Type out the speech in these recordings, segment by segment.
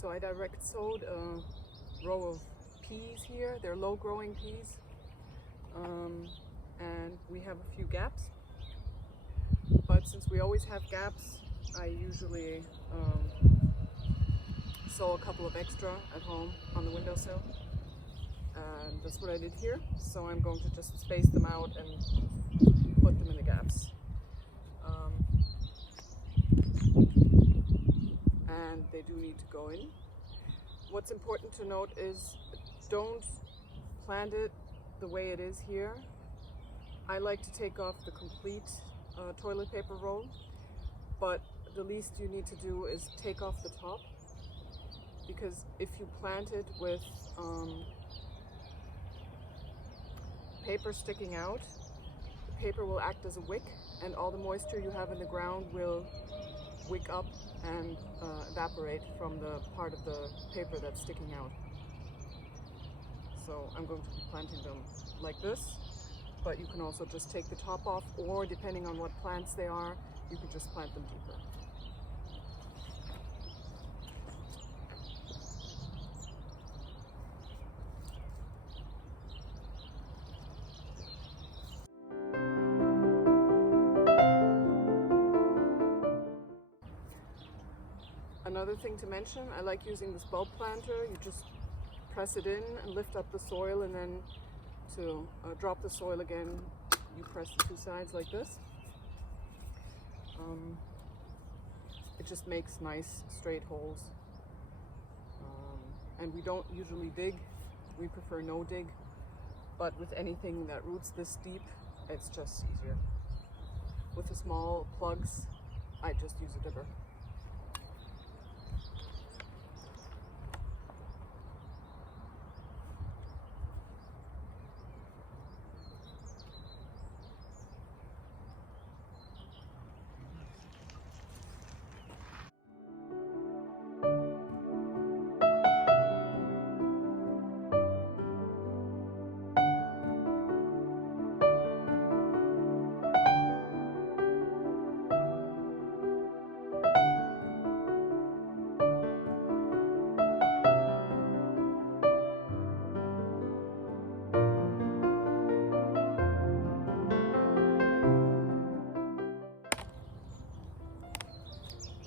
So I direct sowed a row of peas here. They're low growing peas. And we have a few gaps. But since we always have gaps, I usually sow a couple of extra at home on the windowsill. And that's what I did here. So I'm going to just space them out and put them in the gaps. And they do need to go in. What's important to note is don't plant it the way it is here. I like to take off the complete toilet paper roll, but the least you need to do is take off the top, because if you plant it with paper sticking out, the paper will act as a wick, and all the moisture you have in the ground will wick up and evaporate from the part of the paper that's sticking out. So I'm going to be planting them like this, but you can also just take the top off, or depending on what plants they are, you can just plant them deeper. Another thing to mention, I like using this bulb planter. You just press it in and lift up the soil, and then to drop the soil again, you press the two sides like this. It just makes nice straight holes. And we don't usually dig, we prefer no dig, but with anything that roots this deep, it's just easier. With the small plugs, I just use a dibber.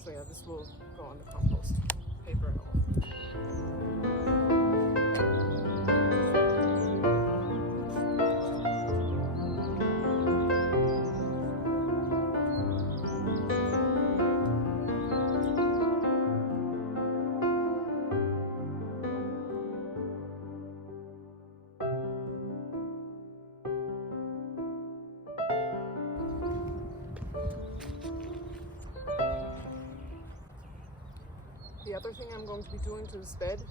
So yeah, this will go on the compost, paper and all. The other thing I'm going to be doing to this bed,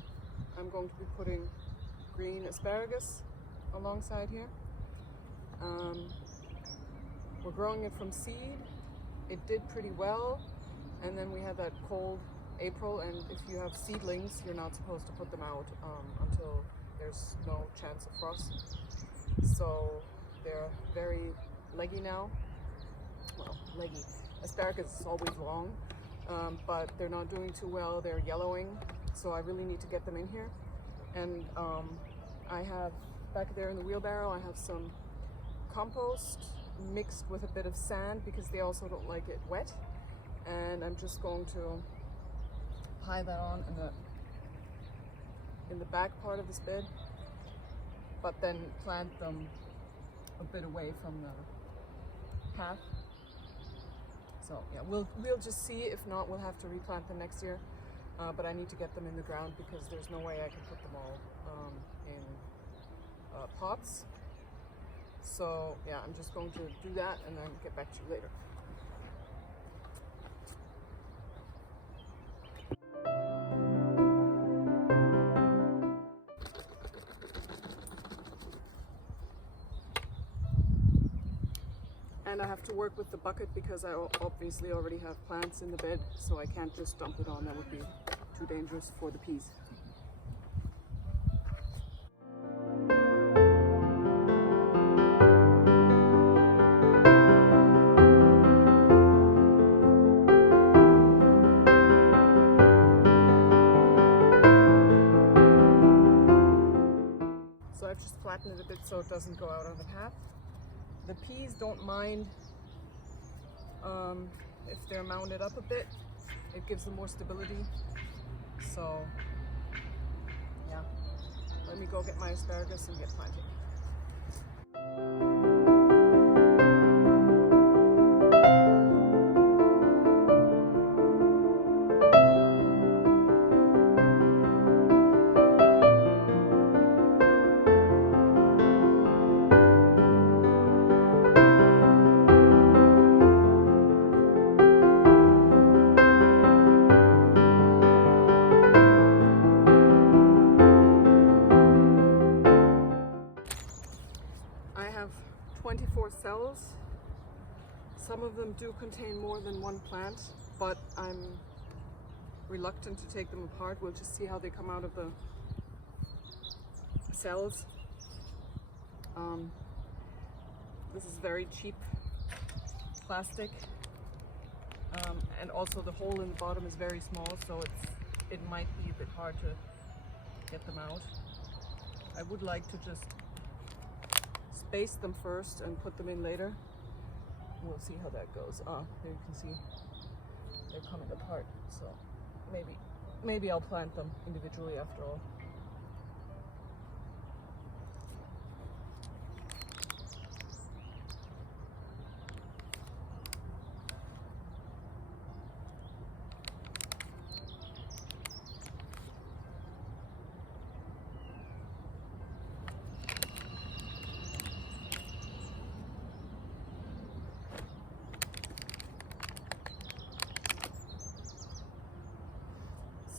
I'm going to be putting green asparagus alongside here. We're growing it from seed. It did pretty well, and then we had that cold April, and if you have seedlings, you're not supposed to put them out until there's no chance of frost. So they're very leggy now. Well, leggy. Asparagus is always long. But they're not doing too well. They're yellowing, so I really need to get them in here. And I have back there in the wheelbarrow, I have some compost mixed with a bit of sand, because they also don't like it wet. And I'm just going to pile that on in the back part of this bed, but then plant them a bit away from the path. So yeah, we'll just see. If not, we'll have to replant them next year. But I need to get them in the ground, because there's no way I can put them all in pots. So yeah, I'm just going to do that and then get back to you later. And I have to work with the bucket, because I obviously already have plants in the bed, so I can't just dump it on. That would be too dangerous for the peas. it so it doesn't go out on the path. The peas don't mind if they're mounded up a bit. It gives them more stability. So yeah, let me go get my asparagus and get planting. I have 24 cells. Some of them do contain more than one plant, but I'm reluctant to take them apart. We'll just see how they come out of the cells. This is very cheap plastic, and also the hole in the bottom is very small, so it might be a bit hard to get them out. I would like to just space them first and put them in later. We'll see how that goes. Here you can see they're coming apart, so maybe I'll plant them individually after all.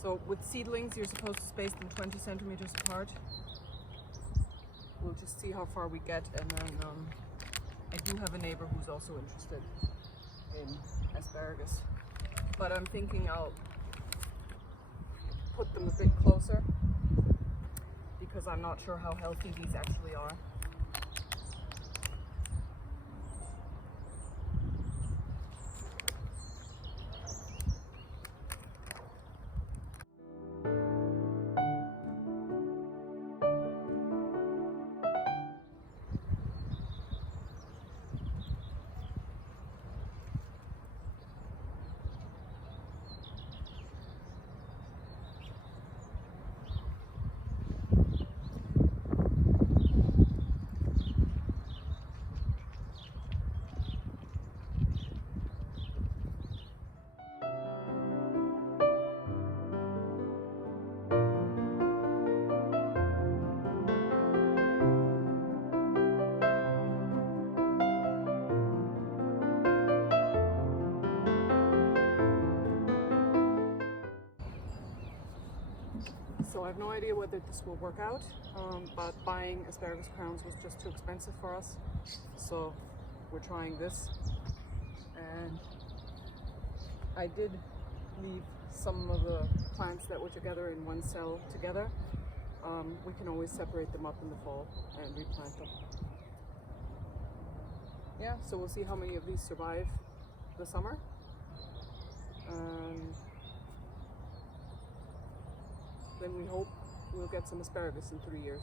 So with seedlings, you're supposed to space them 20 centimeters apart. We'll just see how far we get, and then I do have a neighbor who's also interested in asparagus. But I'm thinking I'll put them a bit closer because I'm not sure how healthy these actually are. So I have no idea whether this will work out, but buying asparagus crowns was just too expensive for us. So we're trying this. And I did leave some of the plants that were together in one cell together. We can always separate them up in the fall and replant them. Yeah, so we'll see how many of these survive the summer. Then we hope we'll get some asparagus in 3 years.